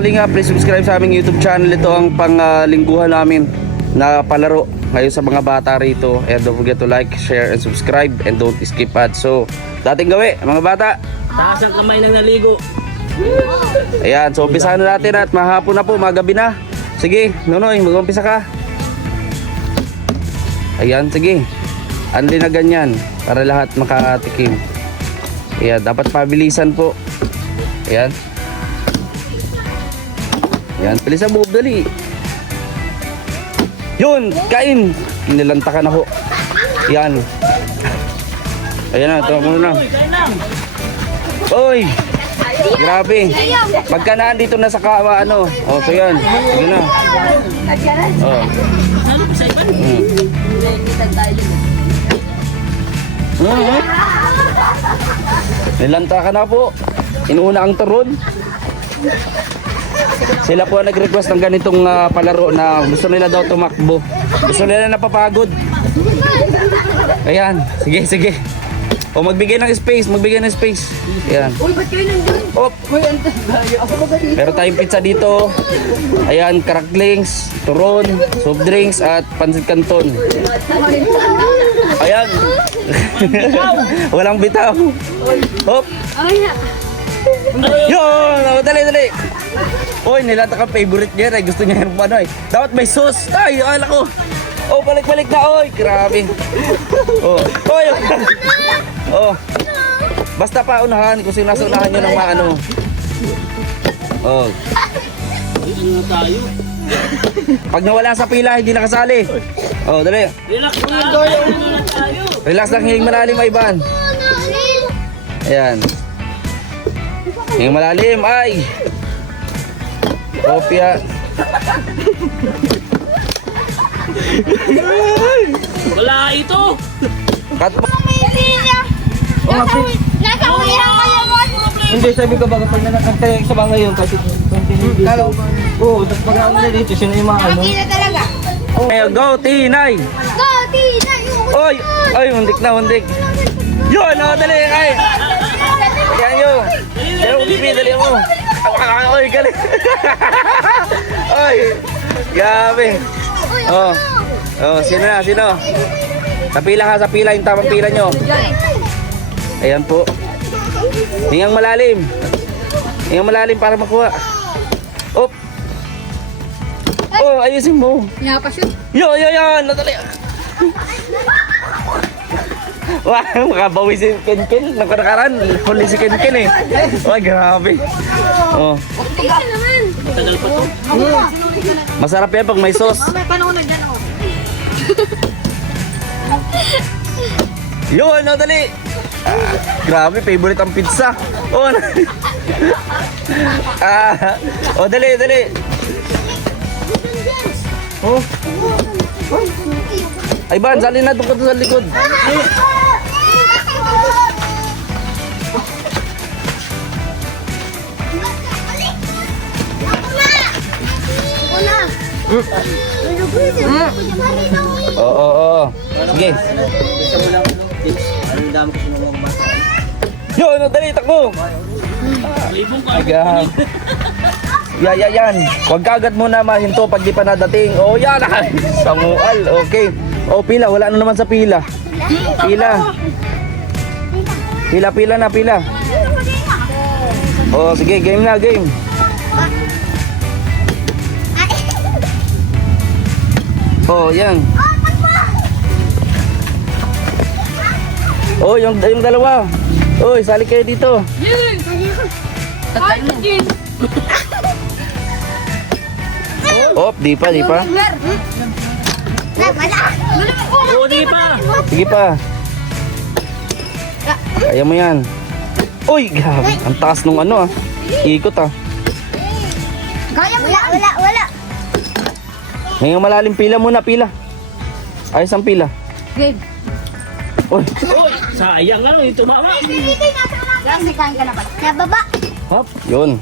Kalinga, please subscribe sa aming YouTube channel. Ito ang panglingguhan namin na palaro ngayon sa mga bata rito. And don't forget to like, share, and subscribe. And don't skip ads. So, dating gawi, mga bata. Taas ang kamay nang naligo. Ayan, so umpisahan na natin at mahapon na po, magabi na. Sige, Nonoy, mag-umpisa ka. Ayan, sige. Andi na ganyan para lahat makatikim. Ayan, dapat pabilisan po. Ayan. Ayan, bilisan mo, dali. Yun, kain. Nilantakan ako. Ayan. Ayan na, ito muna. Oy! Grabe. Pagka naandito na sa kawa, ano. O, so yan. Sige na. O. Nilantakan na po. Inuuna ang turon. Sila po nag-request ng ganitong palaro na gusto nila daw tumakbo. Gusto nila napapagod. Ayan, sige, sige. O magbigay ng space, Ayan. Uy, ba't kayo nandun? Op. Uy, antas bayo. Ako ba ganito? Meron tayong pizza dito. Ayan, cracklings, turon, soft drinks at pansit canton. Ayan. Walang bitaw. Hop. Ay, na. Yun! Oh, dali, dali. Uy, nilata ka favorite niya. Ay, gusto niya yung ano eh. Dapat may sauce. Ay, akala ko. Oh, balik-balik na. Oy, grabe. Oh, oy. Oh. Basta pa unahan kung sino nasa unahan nyo ng maano. Oh. Dito na tayo. Pag nawala sa pila, hindi nakasali. Oh, dali. Relax na tayo. Relax lang, hiling malalim, Ivan. Ayan. Hiling malalim, ay. Kopya. Wala ito. Cut mo. Nasa kuya kayo mo. Hindi, sabi ko baga pag nakakantay sa mga ngayon kasi kontinent dito. Oo, tapos pag ako na dito, sino yung mga ano? Makakita talaga. Ayo, go, Tinay. Go, Tina! Oy, ay, hundik na, hundik. Yun, oh, dali, ay. Yan yun. Pero ulipi, dali mo. Oy, galing. Oy, gabi. Oh, oh, sino na, sino? Sa pila ha, sa pila, yung tamang pila nyo. Ayan po. Hingang malalim. Hingang malalim para makuha. Op. Oh, ayusin mo. Pinapashoot. Yo, natali. Wah, makabawi si Ken-Ken. Nakarakaran, huli si Ken-Ken eh. Wah, grabe. Oh. Tingnan naman. Matagal pa to. Masarap yan pag may sauce. May panahon na dyan, oh. Yun, dali. Grabe, favorite ang pizza. Oh, oh, dali, dali. Oh. Ay, Ban, sali na doon sa likod. Oo. Sige. Gusto mo lang ano, tips. Ang dami kasi ng mga bata. Yun, dali, takbo. Libong ka. Agam. Yan. Huwag kagad muna mahinto pag di pa nadating. Oh, yan. Samual. Okay. Oh, pila. Wala na naman sa pila. Pila na. Oh, sige. Game na, game. Oh, yan. Oh, yung dalawa. Oy, sali kayo dito. Oh, di pa. Oo, di pa. Sige pa. Kaya mo yan. Uy, grabe. Ang taas nung ano ah. Ikot ah. Kaya mo yan? Wala. Ngayon malalim pila muna, pila. Ayos ang pila. Game. Uy. Uy, sayang ano, yung tumama. Kasi kain ka na ba? Nababa. Hop. Yun.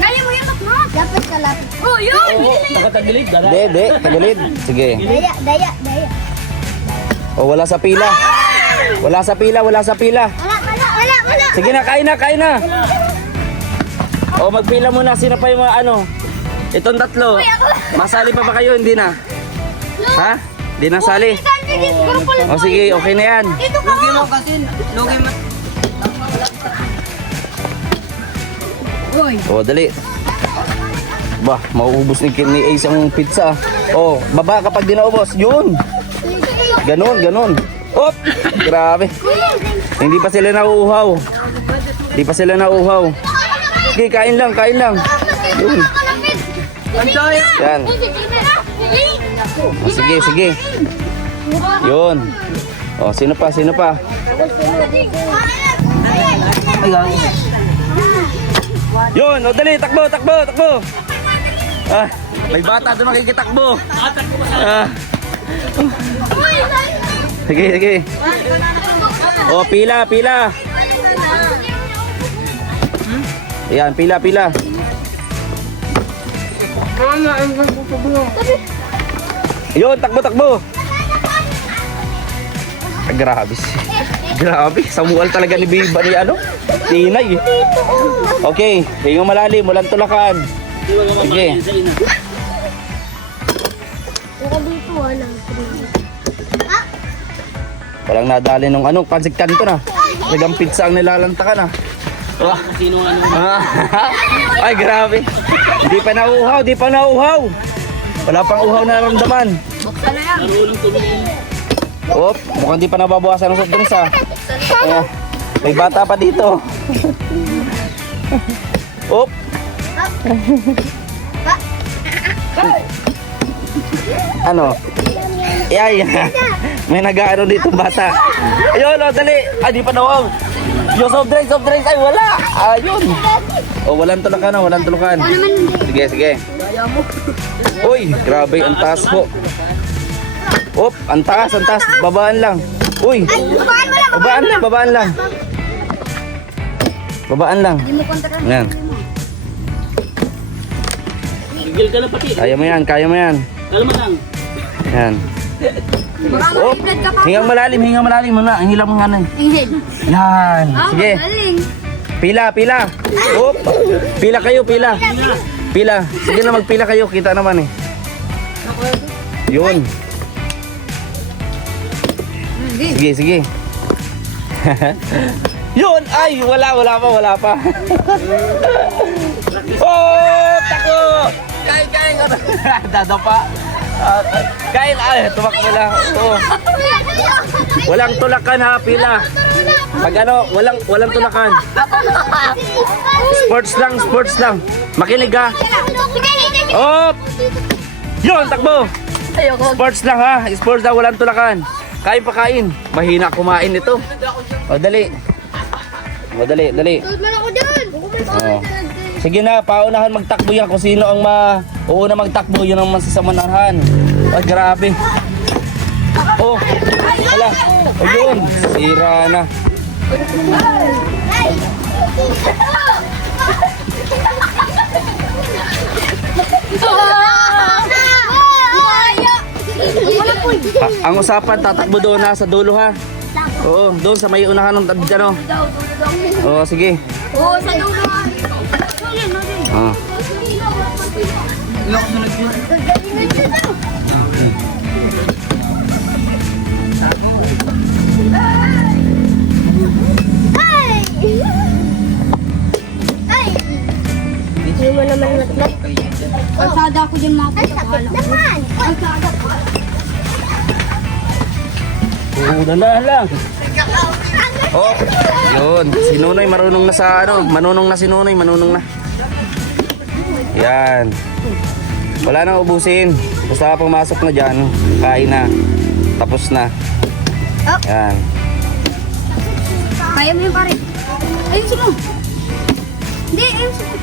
Kaya mo yan, Mak. Dapat ka lapit. Oh, yun! Oo, nakatagilid. Dala. De. Tagilid. Sige. Daya. O, wala sa pila. Wala sa pila. Wala. Sige na, kain na, kain na. O, magpila muna. Sino pa yung mga ano? Itong tatlo. Masali pa ba kayo? Hindi na. Ha? Hindi na sali. O, sige. Okay na yan. Lugi mo kasi. Lugi mo. O, dali. Ba, mauubos ni Ace ang pizza. O, baba kapag di naubos. Yun. Ganon, ganon. Op! Grabe. Hindi pa sila nauuhaw. Hindi pa sila nauuhaw. Sige, kain lang, kain lang. Yun. Yan. O, sige, sige. Yun. O, sino pa, sino pa? Yun, o dali, takbo, takbo, takbo. Ah, may bata doon makikitakbo. Ah. Sige, sige. O, pila, pila. Ayan, pila, pila. Yun, takbo, takbo. Ah, grabe si. Grabe, samual talaga ni Biba ni ano? Tinay. Okay, hinga malalim, walang tulakan. Sige. Walang nadali nung ano, pansig kanto na. Nagang pizza ang nilalantakan ah. Ah. Sino ano? Ah. Ay, grabe. Di pa nauuhaw, di pa nauuhaw. Wala pang uhaw na naramdaman. Marunong tumingin. Op, mukhang di pa nababawasan ng soft drinks ah. Ayan, may bata pa dito. Op. Ano? Ay, may nag-aano dito bata. Ayun, oh, dali. Ay, di pa nawaw. Yung soft drinks, ay wala. Ayun. Oh, walang tulukan na, walang tulukan. Sige, sige. Uy, grabe, ang taas po. Op, ang taas, ang taas. Babaan lang. Uy, babaan lang, babaan lang. Babaan lang. Yan. Tigil ka na pati. Kaya mo yan, kaya mo yan. Kalma lang. Yan. Op, hingang malalim muna. Ang hilang mga nan. Yan. Sige. Pila, pila. Op, pila kayo, pila. Pila. Sige na, magpila kayo. Kita naman eh. Yun. Sige, sige. Yun! Ay! Wala pa. Oh! Tako! Kain! Dadapa. Kain! Ay! Tumakbo lang. Oo. Walang tulakan ha, pila. Pag ano, walang tulakan. Sports lang. Makinig ha. Oh! Yun! Takbo! Sports lang ha. Sports lang, walang tulakan. Kain pa kain. Mahina kumain ito. O, dali. O, dali. O. Sige na, paunahan magtakbo yan. Kung sino ang uuna magtakbo, yun ang masasamanahan. O, grabe. O, wala. O, yun. Sira na. Ang usapan, tatakbo doon ha, sa dulo ha. Oo, doon sa may unahan ng ano. Oo, sige. Oo, sa dulo. Ah. Hindi mo naman matlat. Kalsada ko din mga pagkakala. Kalsada ko. Oo, dandahan lang. Oh, yun. Si Nunoy marunong na sa ano. Manunong na si Nunoy, manunong na. Yan. Wala nang ubusin. Basta pumasok na dyan, kain na. Tapos na. Yan. Kaya mo yung pare. Ayusin mo. Hindi, ayusin mo.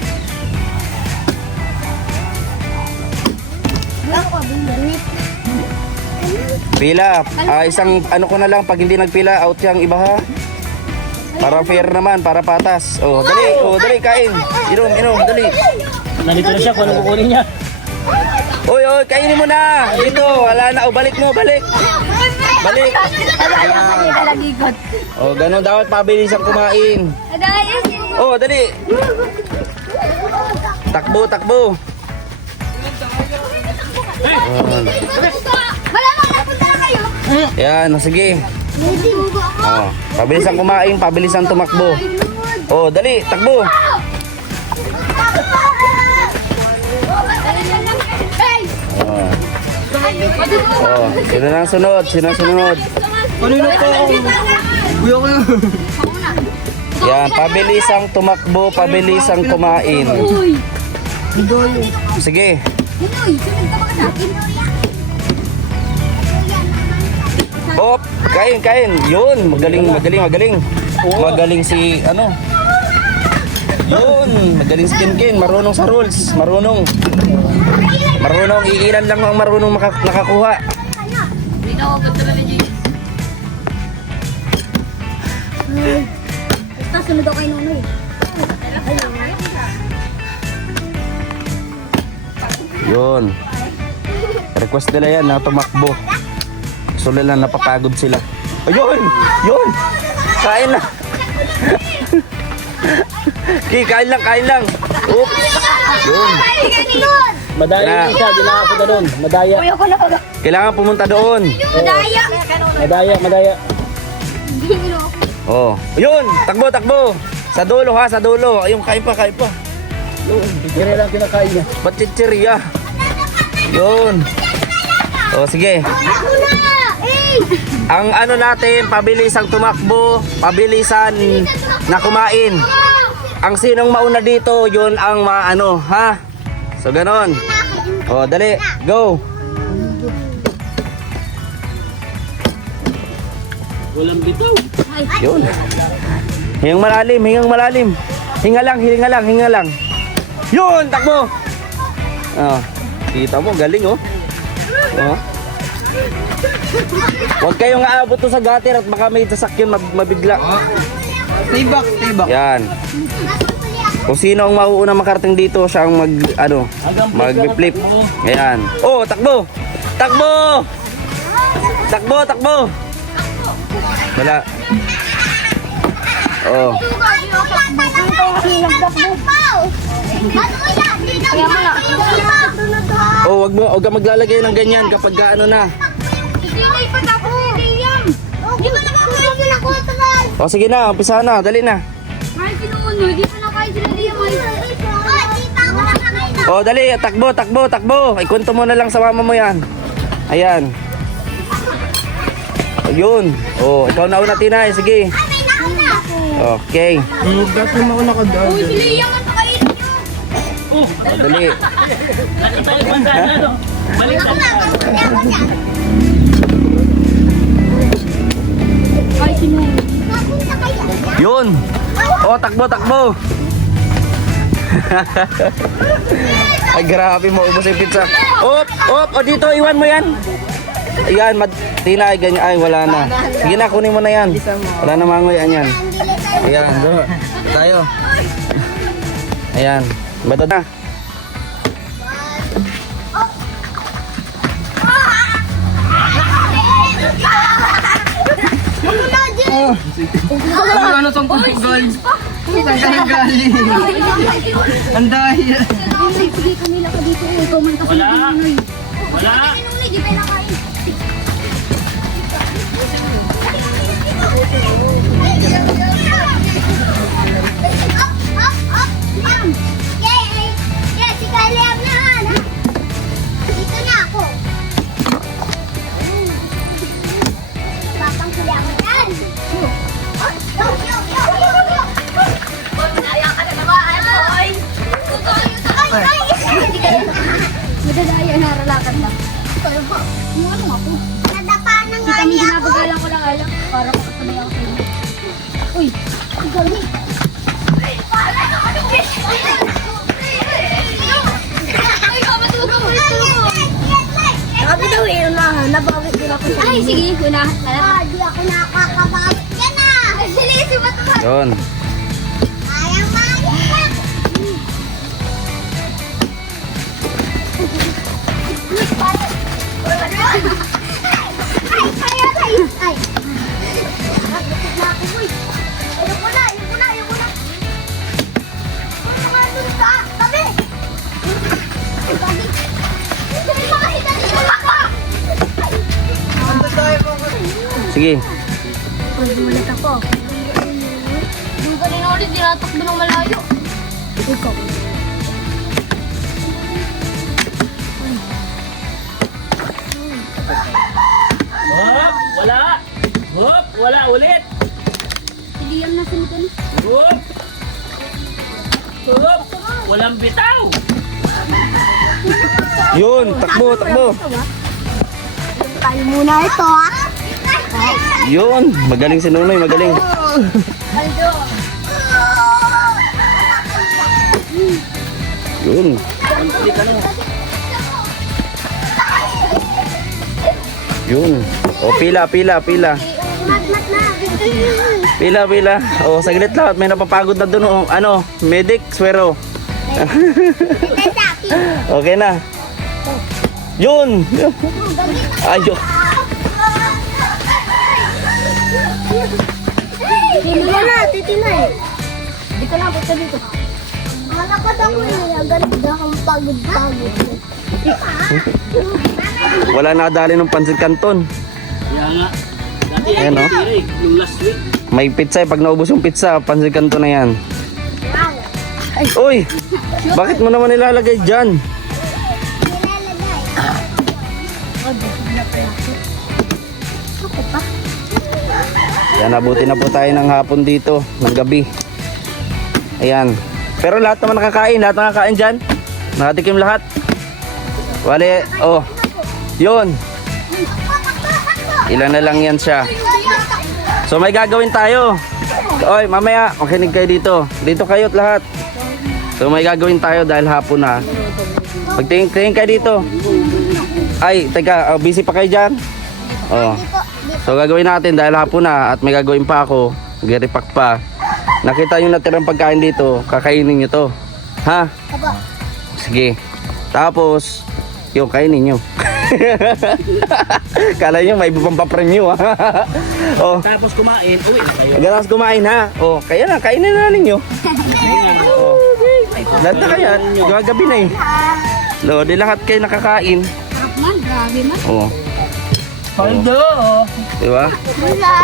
Pila. Isang ano ko na lang, pag hindi nagpila, out yung iba ha. Para fair naman, para patas. Oh, dali, kain. Inom, dali. Nalito na siya kung ano kukunin niya. Oy, kainin mo na. Dito, wala na. O, balik mo, balik. Balik. Nalagikot. Oh, ganun dapat pabilisan kumain. Oh, dali. Takbo, takbo. Malamang napunta na kayo. Yan, sige. Oh, pabilisan kumain, pabilisan tumakbo. Oh, dali, takbo. Oh. Oh, sino nang sunod? Sino ang sunod? Kanina pa ako. Kuya ko na. Yan, pabilisang tumakbo, pabilisang kumain. Sige. Uy, sunod ka ba sa akin? Op, kain, kain. Yun, magaling, magaling, magaling. Magaling si, ano? Yun, magaling si Kinkin. Marunong sa rules. Marunong. Marunong, iilan lang ang marunong nakakuha. Basta sunod ako kay Nonoy. Yun. Request nila yan na tumakbo. Gusto nila napapagod sila. Ayun! Yun! Kain na! Okay, kain lang, kain lang. Oops! Yun. Madaya Na. yung isa, di na ako doon. Madaya. Kuya ko na kaga. Kailangan pumunta doon. Madaya. Madaya, madaya. Oh. Yun! Takbo, takbo! Sa dulo ha, sa dulo. Ayun, kain pa, kain pa. Yan lang kinakain niya. Ba't chichirya? Yun. Oh, sige. Ako na! Eh! Ang ano natin, pabilisang tumakbo, pabilisan na kumain. Ang sinong mauna dito, yun ang maano, ha? So, ganon. O, dali, go. Walang bitaw. Yun. Hingang malalim, hingang malalim. Hinga lang, hinga lang, hinga lang. Yun, takbo. Oh, kita mo, galing oh. Oh. Huwag kayong aabot to sa gutter at baka may sasakyan mabigla. Tibak, tibak. Yan. Kung sino ang mauuna makarating dito, siya ang mag-flip. Ayan. Oh, takbo! Takbo! Takbo, takbo! Wala. Oh. Oh, wag ka maglalagay ng ganyan kapag ano na. Oh, sige na, umpisa na, dali na. Oh, dali, takbo, takbo, takbo. Ikunto mo na lang sa mama mo yan. Ayan. Ayun. Oh, ikaw na una, Tinay. Sige. Okay. Ba't naman ako nakadaan? Oh, dali. Yun. Oh, takbo, takbo. Ay, grabe mo. Ubus yung pizza. Op, op. O, dito, iwan mo yan. Ayan, Tinay, ganyan. Ay, wala na. Sige na, kunin mo na yan. Wala na mangoy, yan. Ayan, tayo. Ayan, bato na. Ano tong kutugal? Saan kayo galing? Ang dahil. Sige, Camila ka dito. Ikaw man kasi Wala. Nonoy. Wala. Nonoy, di ba nakain? Dito na ako. Batang kuya mo yan. Madadaya, naralakan lang. Pero ba, yung ano ako? Nadapa na nga niya ako. Ginabagalan ko lang alam. Para makasanay ako sa inyo. Uy, ang galing. Ay, sabi daw eh, unahan. Nabawit din ako sa inyo. Ay, sige, unahan ka lang. Di ako nakakabawit. Yan na! Silisi mo ito. Yun. Ayaw mayak. Ay, kaya tayo. Sige. Pagmulat ako. Yung kanina ulit, tinatakbo ng malayo. Ikaw. Hop! Wala! Hop! Wala ulit! Si Liam na sunod na. Hop! Hop! Walang bitaw! Yun, takbo, takbo. Tayo muna ito, ha? Yun, magaling si Nunoy, magaling. Aldo. Yun. Yun. O, pila, pila, pila. Mat na. Pila, pila. O, saglit lang. May napapagod na dun. O, ano, medic, swero. Okay na. Yun. Ayok. Hindi na, titinay. Dito lang, punta dito. Malakad ako eh. Ang ganda akong pagod-pagod. Wala na dali ng pansit kanton. Kaya nga. Dati Ayan, no? Eric, yung last week. May pizza eh. Pag naubos yung pizza, pansit kanton na yan. Uy! Bakit mo naman nilalagay dyan? Ako pa. Yan, nabuti na po tayo ng hapon dito, ng gabi. Ayan. Pero lahat naman nakakain, lahat nakakain dyan. Nakatikim lahat. Wali, oh. Yun. Ilan na lang yan siya. So may gagawin tayo. Oy, mamaya, makinig kayo dito. Dito kayo't lahat. So may gagawin tayo dahil hapon na. Magtingin kayo dito. Ay, teka, busy pa kayo dyan? Oh. So gagawin natin dahil hapon na at may gagawin pa ako. Geripak pa. Nakita nyo natirang pagkain dito, kakainin nyo to. Ha? Aba. Sige. Tapos, yung kainin nyo. Kala nyo may ibang pa-premyo ha. Oh, Tapos kumain, uwi na kayo. pagkatapos kumain ha. Oh, kaya na, kainin na ninyo. Oh. Lahat na kaya, gagabi na eh. No, di lahat kayo nakakain. Sarap man, grabe man. Oh, Paldo! di ba?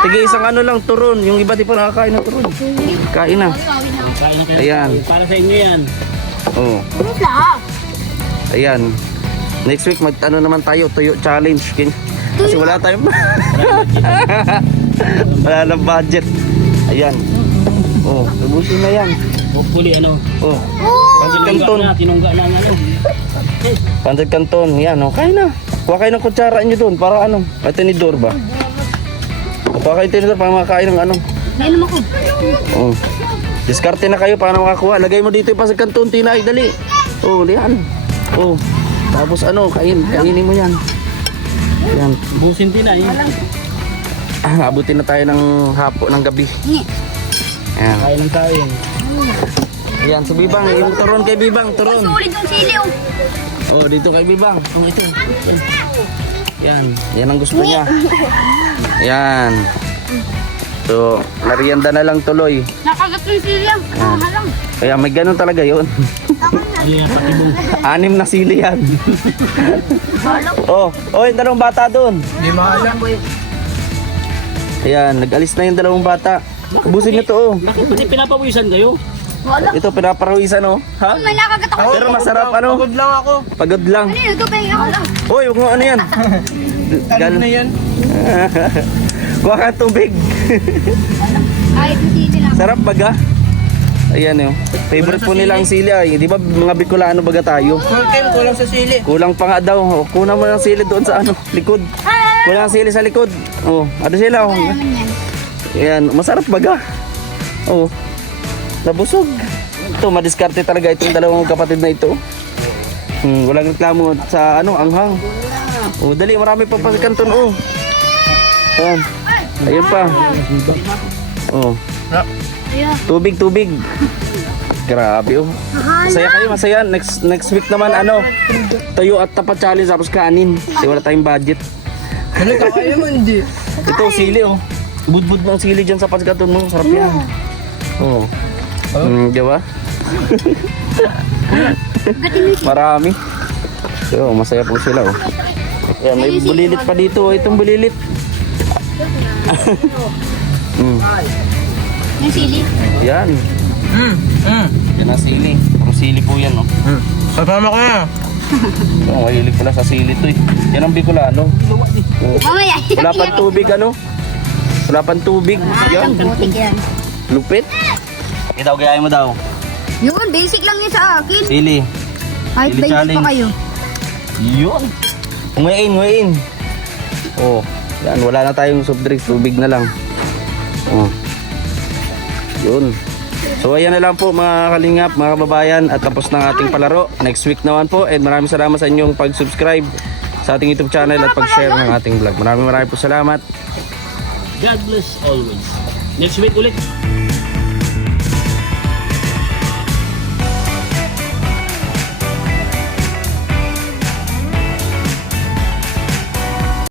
Sige, isang ano lang, turon. Yung iba di pa nakakain ng turon. Kain na. Kain na kayo. Ayan. Para sa inyo yan. Oh, Wala. ayan. Next week, mag-ano naman tayo, tuyo challenge. Kasi wala tayong... wala nang budget. Ayan. Oh, ubusin na yan. Hopefully ano. Oh, pansit kanton. Tinungga na ano. Pansit kanton. Yan, oh, kain na. Kuha kayo ng kutsara nyo doon para ano? May tinidor ba? Kuha kayo ng tinidor para makakain ng ano? Ngayon naman ko. Oh. Diskarte na kayo para makakuha. Lagay mo dito yung pansit kanton, tinay, dali. Oh, lihan. Oh. Tapos ano, kainin mo yan. Yan. Busin din na yun. Abutin na tayo ng hapo, ng gabi. Yan. Kain ng kain. Yan, si Bibang. Yung turon kay Bibang, turon. Sulit yung siliw. Oh, dito kay Bibang. Oh, ito. Yan. Yan ang gusto niya. Yan. So, merienda na lang tuloy. Nakagat yung siliw. Halang. Kaya may ganun talaga yun. Ayan, patibong. 6 na sili yan. Oh, oh, yung dalawang bata doon. Di maalam. Ayan, nag-alis na yung dalawang bata. Ubusin nyo to, oh. Bakit pati pinapawisan kayo? Wala. Ito, pinaparawisan, oh. Ha? May nakagat ako. Pero masarap, ano? Pagod lang ako. Pagod lang. Ano yun? Ito pa yung ako lang. Hoy, huwag mo ano yan. Ano na yan? Kuha ka ng tubig. Kahit yung sili lang. Sarap baga. Ayan yun. Favorite po nila ang sili ay. Di ba mga Bicolano baga tayo? Ken, kulang sa sili. Kulang pa nga daw. Kunan mo ng sili doon sa ano, likod. Kulang ang sili sa likod. Oh, ano sila? Oh. Naman yan. Ayan, masarap baga. Oh. Nabusog. Ito, madiskarte talaga itong dalawang kapatid na ito. Walang reklamo sa ano, anghang. Oh, dali, marami pa pa sa kanton, oh. Ayan. Ayun pa. Oh. Ayun. Tubig, tubig. Grabe, oh. Masaya kayo, masaya. Next week naman, ano, tuyo at tapat challenge, tapos kanin. Kasi wala tayong budget. Ano ka kayo man, di? Ito, sili, oh. Budbud ng sili dyan sa pasgaton mo. Sarap yan. Oh. Di ba? Marami. So, masaya po sila oh. Ayan, may bulilit pa dito. Oh, itong bulilit. Yung sili. Yan. Yan ang sili. Puro sili po yan oh. Kasama ko yan. Oh, mahilig pala sa sili to eh. Yan ang Bicolano. Oh. Mamaya. Wala pang tubig ano? Wala pang tubig. Yan. Butik yan. Lupit. Ikaw gayahin mo daw. Yun, basic lang yun sa akin. Sili. Kahit Sili basic challenge. pa kayo. Yun. Nguyain. Oh. Yan, wala na tayong soft drinks. Tubig na lang. Oh. Yun. So ayan na lang po mga kalingap, mga kababayan, at tapos ng ating palaro. Next week naman po, and maraming salamat sa inyong pag-subscribe sa ating YouTube channel at pag-share ng ating vlog. Maraming po salamat. God bless always. Next week ulit.